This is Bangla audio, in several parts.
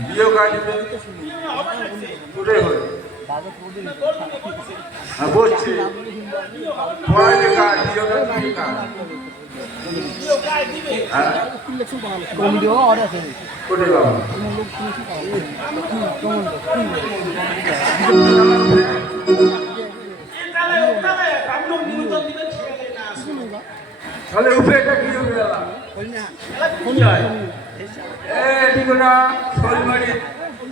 বিয়ে কাজ বলছি পড়ালেখা তাহলে উপরেটা কি হবে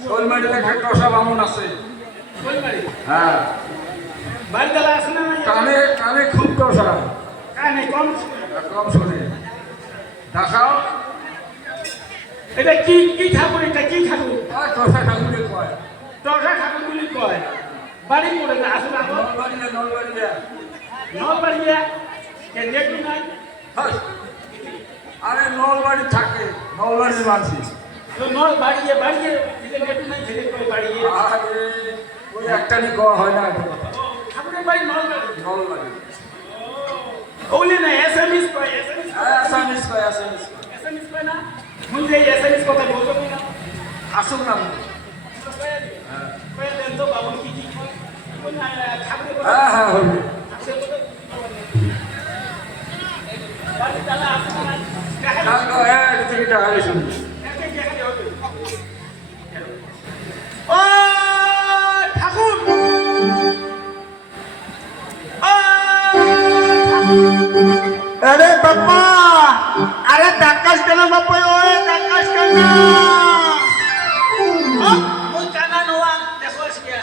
শোলমারি একটা টসা বামন আছে হ্যাঁ কানে কানে খুব টসা কানে কম শোনে দেখাও এটা কি কি ঠাকুর এটা কি ঠাকুর টসা ঠাকুরে কয় টসা ঠাকুর গুলি কয় বাড়ি পড়ে না আসলে নলবাড়িয়া কে নেটু নাই আরে নলবাড়ি থাকে নলবাড়ির মানুষ নলবাড়িয়া বাড়িয়ে নেটু নাই ছেলে করে বাড়িয়ে আরে ওই একটা নি কওয়া হয় না ঠাকুরের বাড়ি নলবাড়ি নলবাড়ি ওলে না এসএমএস কয় এসএমএস কয় না মুঝে এসএমএস কথা বলতো না আসুক না কয় দেন তো বাবু কি কি ঠাকুরের হ্যাঁ হ্যাঁ হবে अरे बाप्पा अरे धाकाश केला बाप्पा ओय धाकाश केला मुझ काना नवा देखोस क्या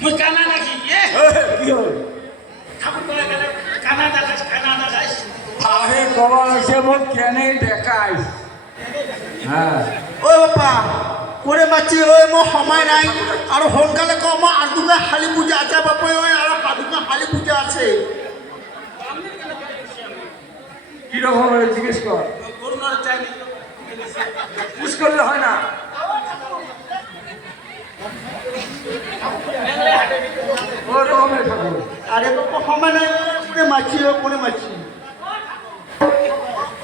मुझ काना ना की ये কি হয় ঠাকুর বলে গেলে কানা দেখাস আরে বাবা সে মোক কেনে দেখাইস হ্যাঁ ও বাপ্পা করে মাছি ওই মো সময় নাই আর সোনকালে কম আর দুটা হালি পূজা আছে বাপ্পা ওই আর দুটা হালি পূজা আছে কিরকম জিজ্ঞেস কর করুণার চাইনি পুষ করলে হয় না ওরকমের ঠাকুর আরে বাপ্পা সময় নাই করে মাছি ও করে মাছি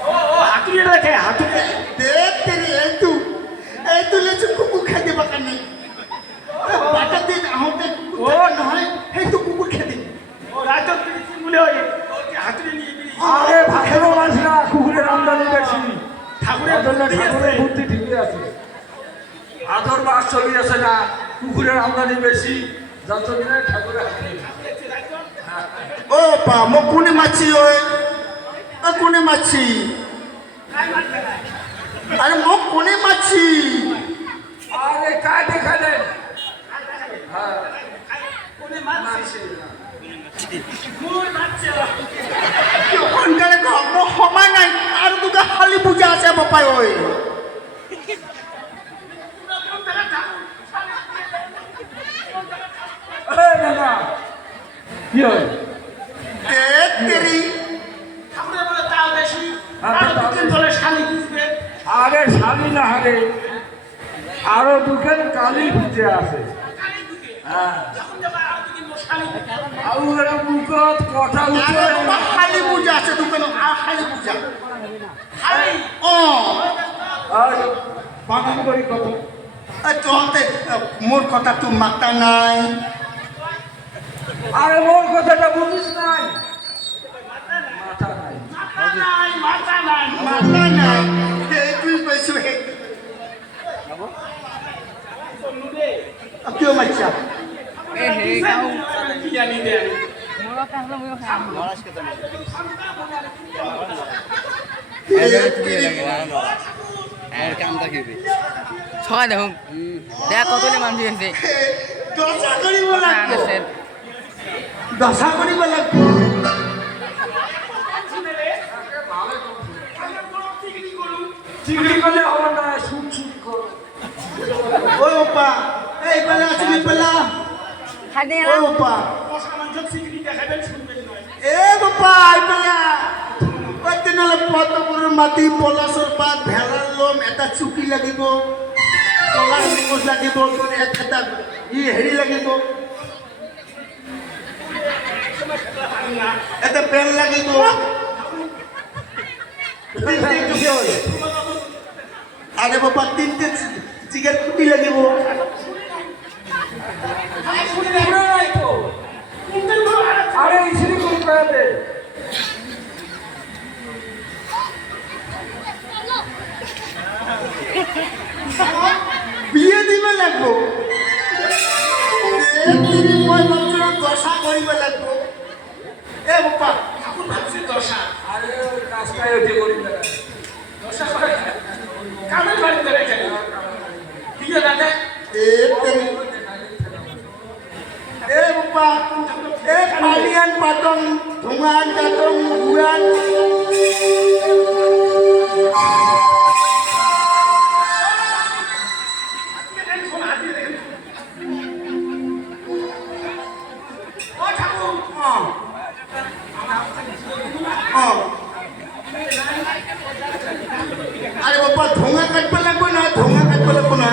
ও হাতুড়ি রাখে হাতুড়ি দেখ তেরি এই তু লেচু কুকুর খাইতে পাকা নেই বাটা দিন আমাকে ও নহয় এই তো কুকুর খেতে ও রাজক বলে ওই হাতুড়ি নিয়ে আরে ভালো মানুষ না কুকুরের আমদানি বেশি ঠাকুরের ঠাকুরের বুদ্ধি ঠিকই আছে আদর বাস চলি আছে না কুকুরের আমদানি বেশি যত দিনে ঠাকুরের ও পা মো কোনে মাছি ওই কোনে মাছি আরে মো কোনে মাছি আরে কায় দেখালে হ্যাঁ কোনে মারছে মুই মারছে সোনকালে কম মো সময় নাই আর দুটা হালি পূজা আছে বাপাই ওই না কি হয় দেখ তেরি ঠাকুরের বলে তাও বেশি হ্যাঁ, আর তাও দুদিন বেশি। ধরে শালি দিবে আরে স্বামী না হারে আরো দুখান কালী পুজো আছে হ্যাঁ যখন যাবা আর দুদিন শালি আর মুখত কথা উঠে হালি পূজা আছে দুটো আর হালি পূজা শালি ও আর বাগান করি কত চলতে মোর কথা তুই মাতা নাই আরে মোর কথাটা বুঝিস নাই মাথা নাই মাথা নাই মাতা নাই এই তুই পেয়েছো হে কিয় মাইছা কি জানি দে ছয় দেখুন দেখ কতলে মানুষ আছে দশা করিব লাগবো দশা করিব লাগবো চিংড়ি করলে হবে না শুট শুট করো ও বাবা এই বেলা আসবি বেলা খাদে ও বাবা মশা মাংস চিংড়ি দেখাবেন শুনবেন নয় এ বাবা এই বেলা তেনেহ'লে পদ্মপুৰৰ মাটি পলাশৰ পাত ভেড়াৰ লম এটা চুকি লাগিব কলাৰ কাগজ লাগিব এটা হেৰি লাগিব এটা পেন লাগিব আরে বাবা তিনটে চিকেন কুটি লাগিব আরে ইসিনি কোন কাজে বিয়ে দিব লাগব মই মাত্ৰ দশা কৰিব লাগিব এ বাবা ঠাকুর ভাবছি দশা আরে কাজটাই হতে করি না দশা করে কামের বাড়িতে রেখে দিয়ে দাদা এ বাবা এ পালিয়ান পাতং ধুঙান কাটং গুড়ান ও ঠাকুর আরে বাবা ধোঙা কাটবা লাগবো না ধোঙা কাটবা লাগবো না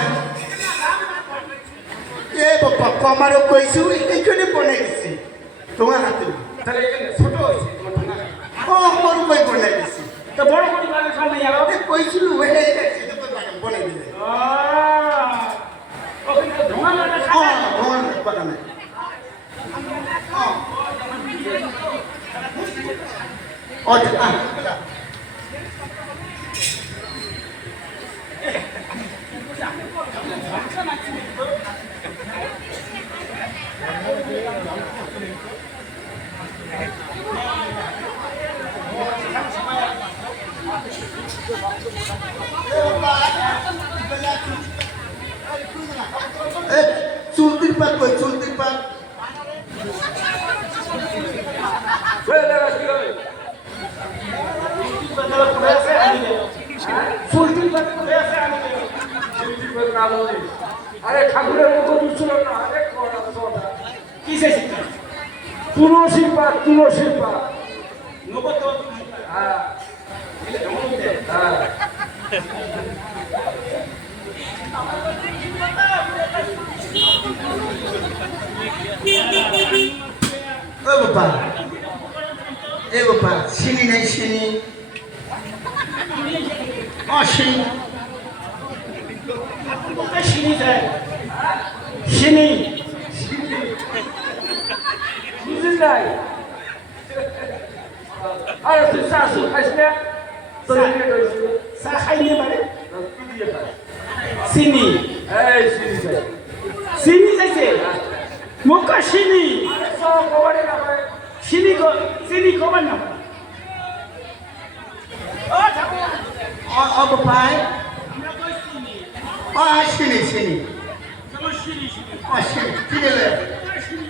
এ বাবা কমারও কইছো এইখানে বনাই দিছি ধোঙা কাটতে তাহলে এখানে ছোট হয়েছে তোমার ঠান্ডা সৰু কই বনাই দিছি তো বড় করে বাড়ি খাল নেই আরো কইছিলো বনাই দিলে ওখানে ধোঁয়া লাগে ধোঙা কাটবা নাই চুলতির পাত কই চুলতির পাত আরে ঠাকুরের মুখ দুছিল না আরে কি চাইছি তুলসীর পাত তুলসীর পাত নগদ তো হ্যাঁ এটা কেমন হচ্ছে হ্যাঁ ও বাবা এ বাবা চিনি নাই চিনি চিনি শিনি যায় শিনি বুঝলি নাই আরে তুই শাশু খাইস না তোর চা খাইনি মানে তুই দিয়ে খাই চিনি এই চিনি চাই চিনি চাইছে মুখা চিনি সব খবরে না ভাই চিনি চিনি কবার না ও ঠাকুর ও বাবা আমরা কই চিনি চিনি চিনি কেমন চিনি চিনি চিনি চিনি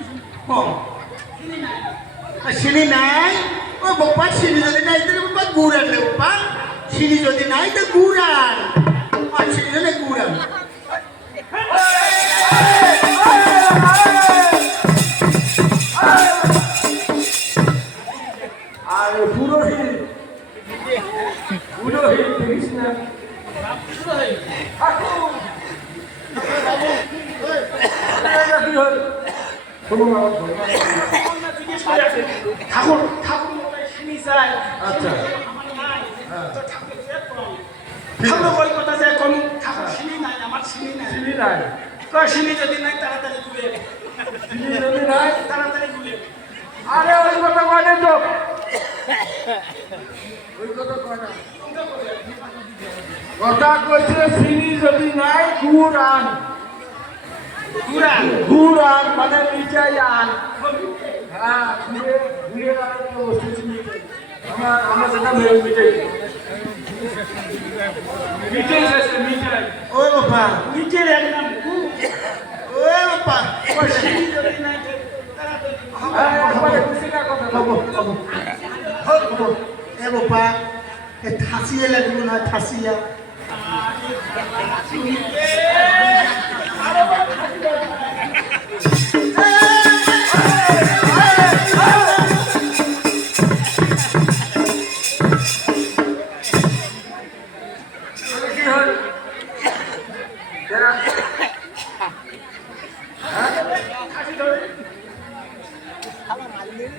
চিনি নাই ও বাবা চিনি যদি নাই তাহলে বাবা গুড় আনলে বাবা চিনি যদি নাই তো গুড় আন চিনি যদি গুড় আন আরে পুরোহিত পুরোহিত দেখিস না ঠাকুর কি হল ঠাকুর ঠাকুর চিনি চাই আচ্ছা আমার নাই তো ঠাকুর ঠাকুর কই কথা যে কোন ঠাকুর চিনি নাই আমার চিনি নাই চিনি নাই কই চিনি যদি নাই তাড়াতাড়ি গুলে চিনি যদি নাই তাড়াতাড়ি গুলে আরে ওই কথা কয় না তো ওই কথা কয় না কথা কইছে চিনি যদি নাই গুড় আন গুড় আন মানে মিঠাই আন হ্যাঁ ঘুরে ঘুরে আর তো বসে চিনি আমরা সেটা মিঠাই মিঠাই আছে মিঠাই ও বাবা নিচে একদম ও বাবা চিনি যদি নাই তাড়াতাড়ি একবারে খুশি না কথা এ বাবা এ ঠাসিয়ে লাগলো না ঠাসিয়া দেখ খাসি ধরে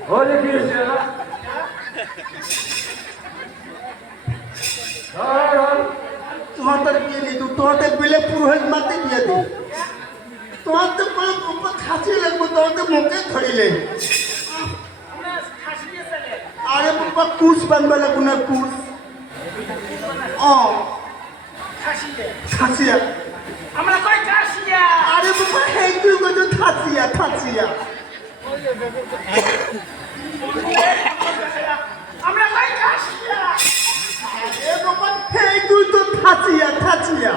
হলে কি হয়েছে না তোমাদের বিয়ে দিই তোমাদের বিলে পুরোহিত মাতে বিয়ে দিই তোমাদের কোনো খাসি লাগবো তোমাদের মুখে ধরিলে আমরা খাসি দিয়ে চলে আরে বাবা কুশ বানবা লাগবো না কুশ ও খাসি দিয়ে খাসিয়া আমরা কই খাসিয়া আরে বাবা হেই তুই কত খাসিয়া খাসিয়া আমরা কই খাসিয়া আরে বাবা হেই তুই তো খাসিয়া খাসিয়া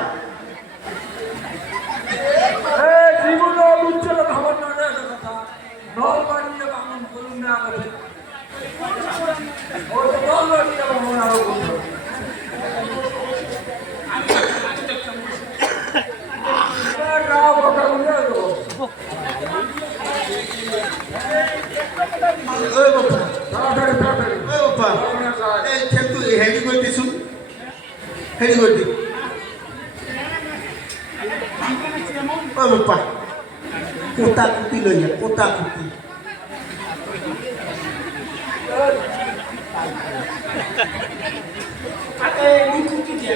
জীবন উজ্জ্বল ভাবন কথা নল বানিয়ে বামন করুন না আমাদের নল বানিয়ে বামন আরো করুন রাও কথা বলে দেবো ওই বাবা তাড়াতাড়ি তাড়াতাড়ি ওই বাবা এই খেল তুই হেডি করে দিছু হেডি করে দি ওই বাবা কোটা কুটি লইয়া কোটা কুটি আতে মুকুটি দিয়ে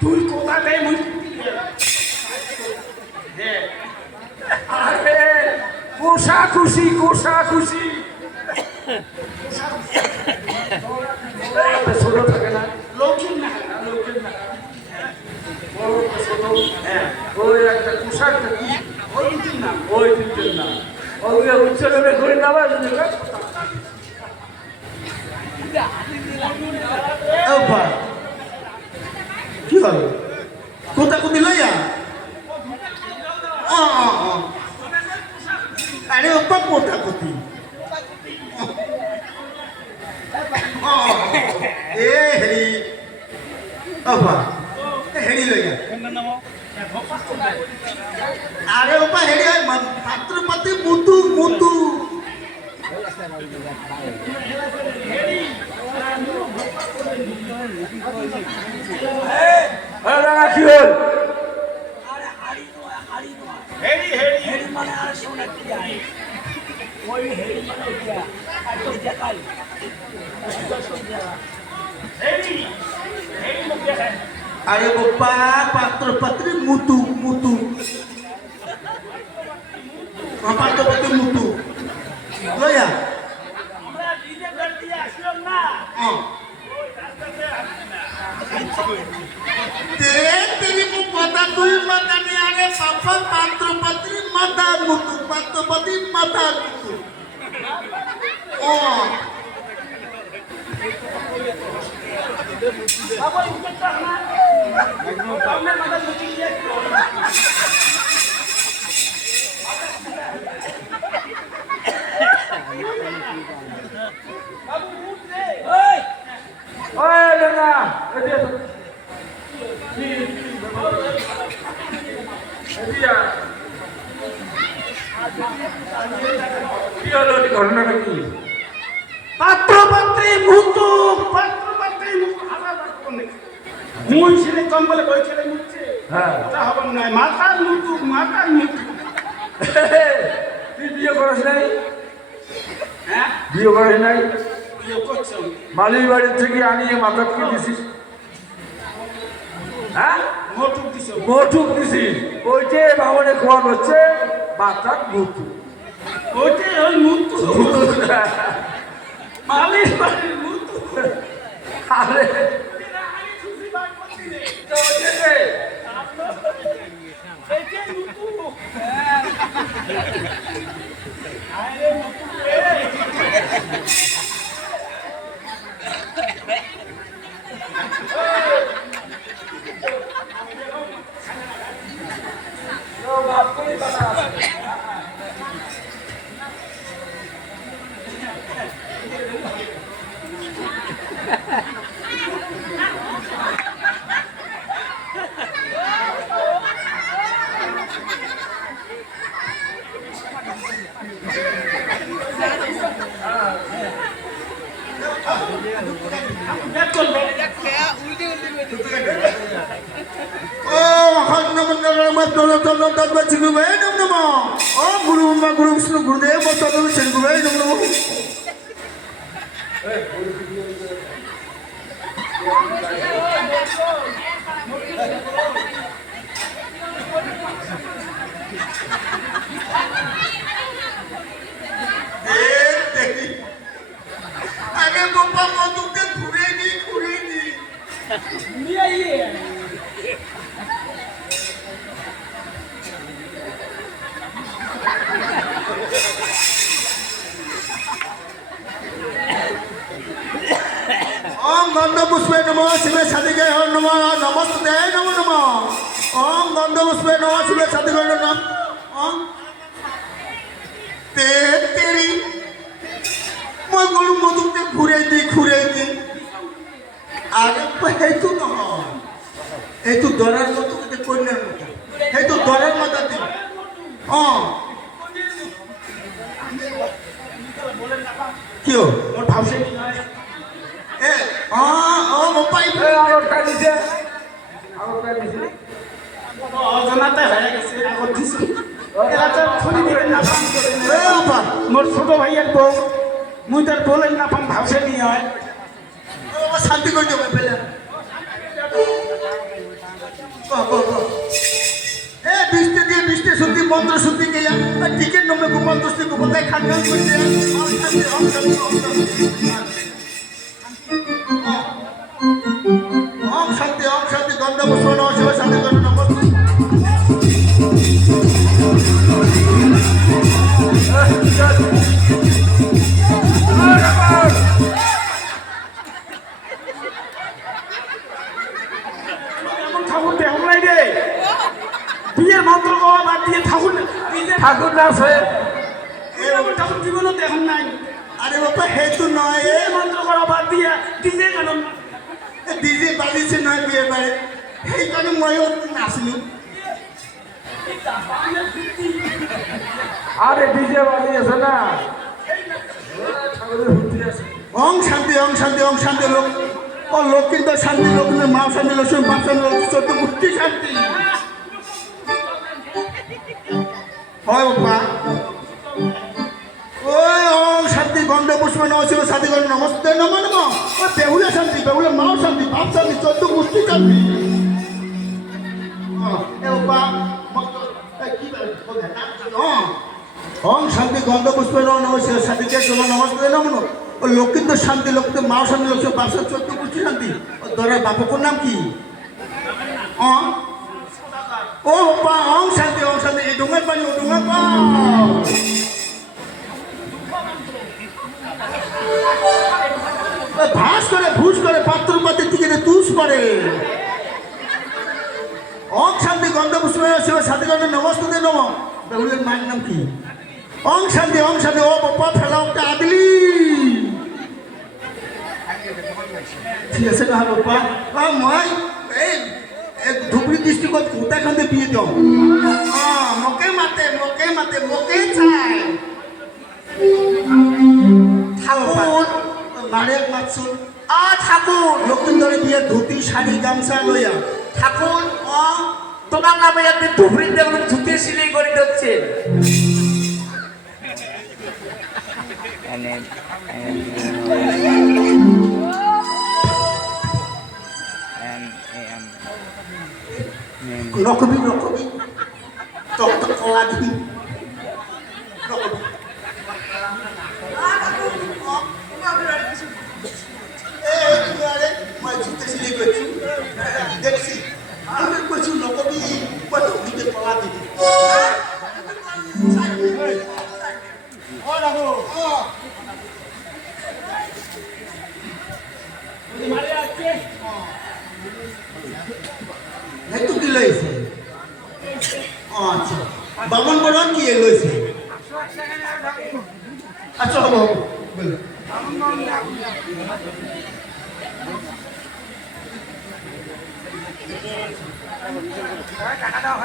তুই কোথাতে মুকুটি দিয়ে হ্যাঁ আরে কোষা খুশি ছোট থাকে না লৌকিক না লোকের না বড় ছোট হ্যাঁ ওই একটা কোষার থাকে ওই দিন না ওই তিনটের না ওই উচ্চারণে করে নেওয়া ও বাবা কি হলো কোটা কুটি লইয়া ও ও ও আরে বাবা কোটা কুটি ও এ হেরি ও বাবা হেরি লইয়া আরে বাবা হেরি পাত্র পাতি মুতু মুতু কি হল হেরি হেরি হেরি হেরি লোক দেখেন আরে বাবা পাত্র পাত্রী মুতু মুতু পাত্র পাত্রী মুতু লইয়া আমরা ডিজে গান দিয়ে আসলাম না ও ওই রাস্তাতে আসি না তেরি মু কথা তুই মাথা নে আরে বাবা পাত্র পাত্রী মাথা মুতু পাত্র পাত্রী মাথা মুতু ও বাবা উঠতে না আপনার মাথা লুচি দিয়ে বাবু উঠ রে ওই ওই না এদিকে কি হলো ঘটনাটা কি পাত্র পাত্রী মুতু হাজার মুই ছেলে কম্বলে বই ছেলে মুতছে হ্যাঁ তা হবার নাই মাথার মুতু তুই বিয়ে করিস নাই হ্যাঁ বিয়ে করিস নাই বিয়ে করছো মালির বাড়ির থেকে আনিয়ে মাথা কি দিছিস হ্যাঁ মোটুক দিছো মঠুক দিছিস ওই যে ভাবনে খোয়ান হচ্ছে বাচ্চার মৃত্যু ওইটাই ওই মুতু মালির বাড়ির মুতু আরে আমি খুশি বাদ করছি রে তো ওই যে এইটাই মুতু আরে মুতু রে বাপ করে বাবা ব্যাট করবে ও নম নম নম নম তদ্বা চিগুবে নম নম ও গুরু ব্রহ্মা গুরু বিষ্ণু গুরুদেব তদ্বা চিগুবে নম নম আরে বাবা মধুকে ঘুরে নি নিয়ে আইয়ে ओम गंध पुष्पे नमो शिवे सदिके नमो नमस्ते नमो नमो ओम गंध पुष्पे नमो शिवे सदिके नमो ओम तेरी मैं गुरु मधुके घुरे दी आगे पे तू न ए तू दरार मत के कोने मत ए तू दरार मत दी क्यों ওর ভাবছে নি নয় ए ओ मोबाइल আরোটা দিছে আরোটা দিছে অজানাতে হয়ে গেছে আগত দিছে এরা তো খুনি দিবেন না পান করে ए बाबा মোর ছোট ভাইয়ের বউ মুই তার বলেন না পান ভাবছে নি হয় बाबा शांति कर दो पहले ए बिस्ते दिए बिस्ते शुद्धि मंत्र शुद्धि के यार टिकट नंबर को मंत्र शुद्धि को बताए खानदान कर दे ओम शांति गंधा पुष्प नमः शिवाय शांति कर नमस्ते এমন ঠাকুর দেখুন নাই রে বিয়ের মন্ত্র গাওয়া বাদ দিয়ে ঠাকুর ঠাকুর নাচ হয়ে এরকম ঠাকুর জীবনও দেখুন নাই अरे बाबा हेतु नय এই মন্ত্র করা বাদ দিয়ে ডিজে কেন डीजे बाजी से नय बिये बारे हे काने मय नाचलु আরে ডিজে বাজিয়েছে না ঠাকুরের হুতি আছে ओम शांति लोक और लोक किंतु शांति लोक में मां शांति लक्ष्मी बाप शांति लोक चोट मुक्ति शांति होय बाबा ओय ओम शांति गंध पुष्प नमः शिव शांति कर नमस्ते नमो नमो ओ बेहुला शांति बेहुला मां शांति बाप शांति चोट मुक्ति शांति ए बाबा ए की बोल ना ओम शांति गंध पुष्प नमः शिव शांति के नमस्ते नमो नमो और लोकित शांति लोकित माँ शांति लोक बासा चौद्ध कुछ शांति और दौरा बापू को नाम की ओ पा ओम शांति ये डूंगर पानी वो डूंगर पा भास करे भूस करे पात्र पाते तिके तूस करे ओम शांति गंध पुष्प शिव शांति करने नमस्ते नमो बेहुले माँ नाम की ओम शांति ओ पप्पा फैलाओ के आदली ঠিক আছে না বাবা মই এই ধুবড়ি ডিস্ট্রিক্টত উত্তরাখণ্ডে বিয়ে দিওঁ মোকে মাতে চাই ঠাকুর নারেক মাতচোন ঠাকুর লক্ষিন্দরে বিয়ে ধুতি শাড়ি গামছা লইয়া ঠাকুর তোমার নামে আপনি ধুবড়িতে ধুতি সিলাই করে দিচ্ছেন নকবি তক্ত কলা দিবি নকবি মই ধুতি সিলাই করছি দেখছি আমি কইছি নকবি ধুতিতে কলা দিবি হেতু কি লইছে আচ্ছা বামন বড়ন কি লইছে আচ্ছা হবো বল টাকা দাও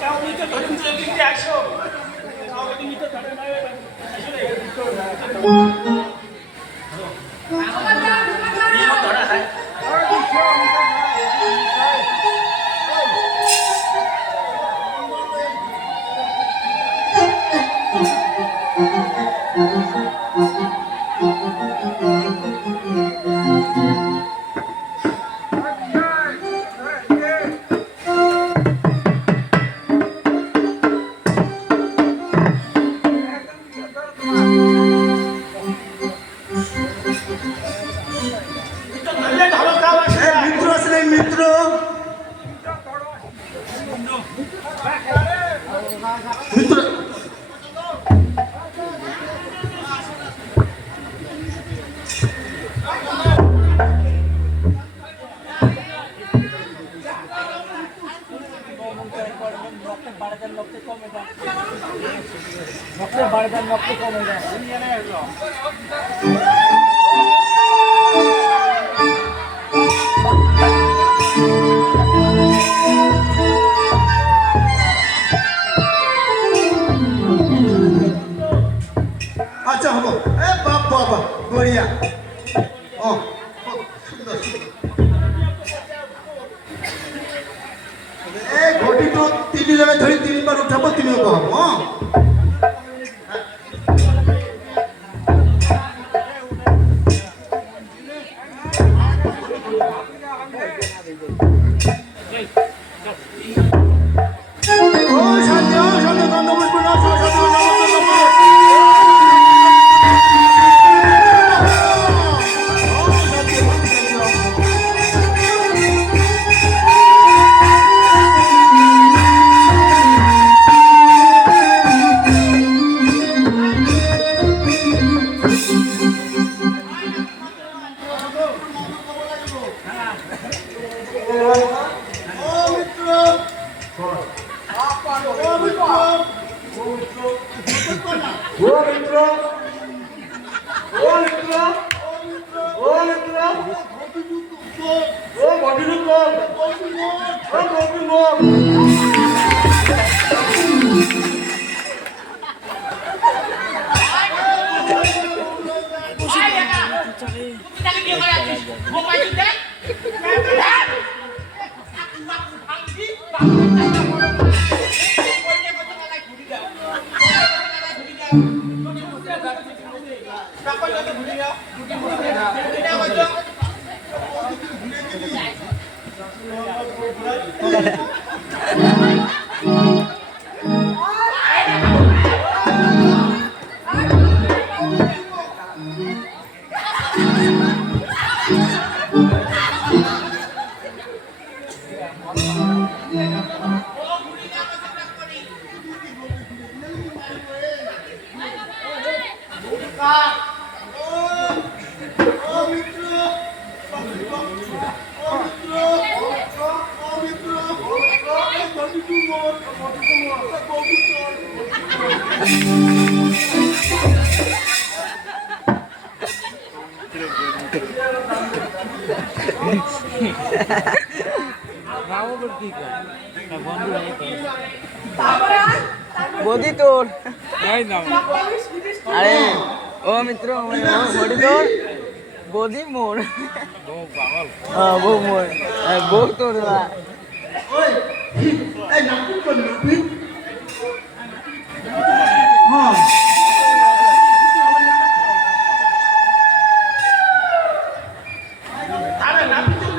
কাউকে ধরুন যদি আসো কাউকে নিতে ধরে না ধরা হয় মিত্র আসলেন মিত্র মিত্র আচ্ছা হবো এ বাবা বাবা বড়িয়া ও সুন্দর এই ঘটি তো তিনজনে ধরি তিনবার উঠাবো তুমিও বহাবো হ্যাঁ ও শান্তি গন্ধ বুঝবো না বদি তোর আরে ও মিত্র বডি তোর বদি মোর বউ মোর বউ তোর ওই এই নাটক করলি তুই হ্যাঁ আরে নাপিত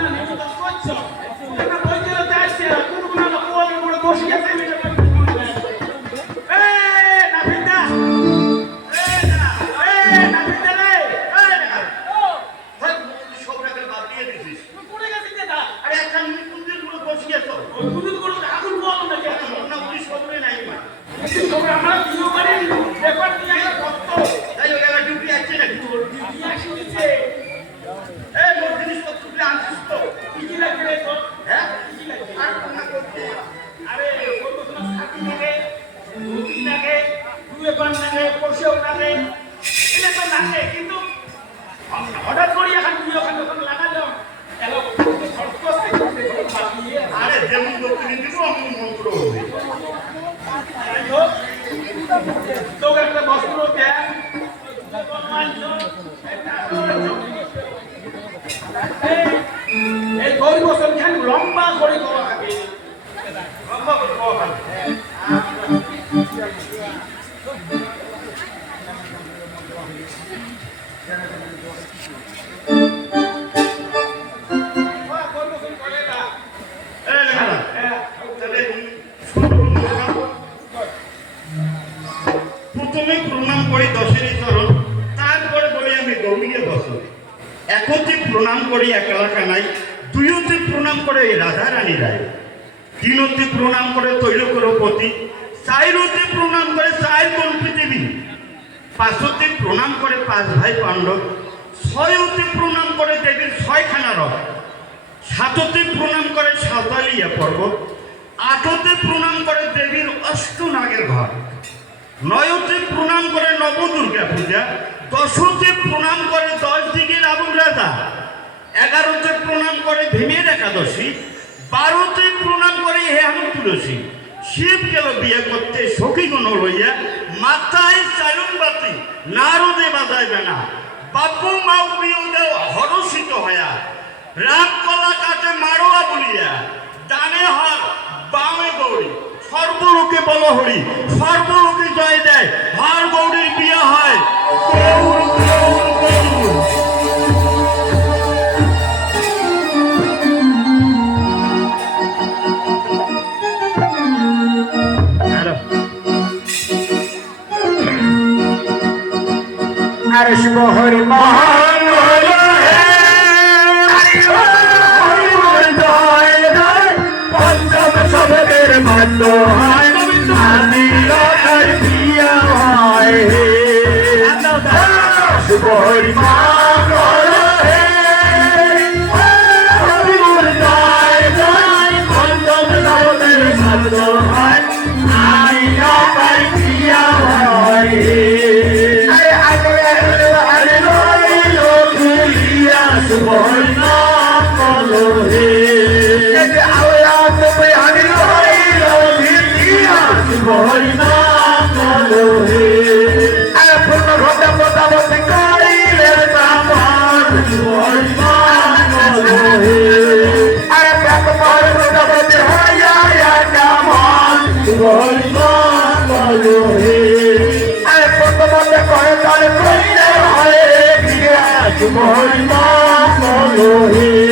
এই গৌরী বছর খান লম্বা করে করা থাকে লম্বা করে করা থাকে প্রথমে প্রণাম করি দশেরই চরণ, তারপরে বলি আমি গৌরীয় বছর। একতে প্রণাম করি একলা কানাই, দুইতে প্রণাম করে রাধা রানী রায়, তিনতে প্রণাম করে তৈলকরপতি, চাইরতে প্রণাম করে চার কোন পৃথিবী, পাঁচতে প্রণাম করে পাঁচ ভাই পাণ্ডব, ছয়তে প্রণাম করে দেবীর ছয়খানা রথ, সাততে প্রণাম করে সাঁওতালিয়া পর্বত, আটতে প্রণাম করে দেবীর অষ্টনাগের ঘর, নয়তে প্রণাম করে নবদুর্গা পূজা, দশতে প্রণাম করে 10 দিকের আবুল রাজা, 11তে প্রণাম করে ভীমের একাদশী, 12তে প্রণাম করে হেম তুলসী, শিব গেল বিয়ে করতে সখীগুণ লইয়া, মাথায় চালুন বাতি নারদে বাজাইবে না, বাপু মাও প্রিয় দেও হরষিত হয়া, রাম কলা কাটে মারোয়া বলিয়া, ডানে হর বামে গৌরী, সর্বলোকে বল হরি, সর্বলোকে জয় দেয়, হর গৌরীর বিয়ে হয় গৌর গৌর গৌর। আর শিব হরি মহান পঞ্চম শব্দের মান্য হয়, আদিলতার বিয়া হয়, শিব হরি মহান পঞ্চম শব্দের মান্য হয়, আদিলতার বিয়া হয়। Hare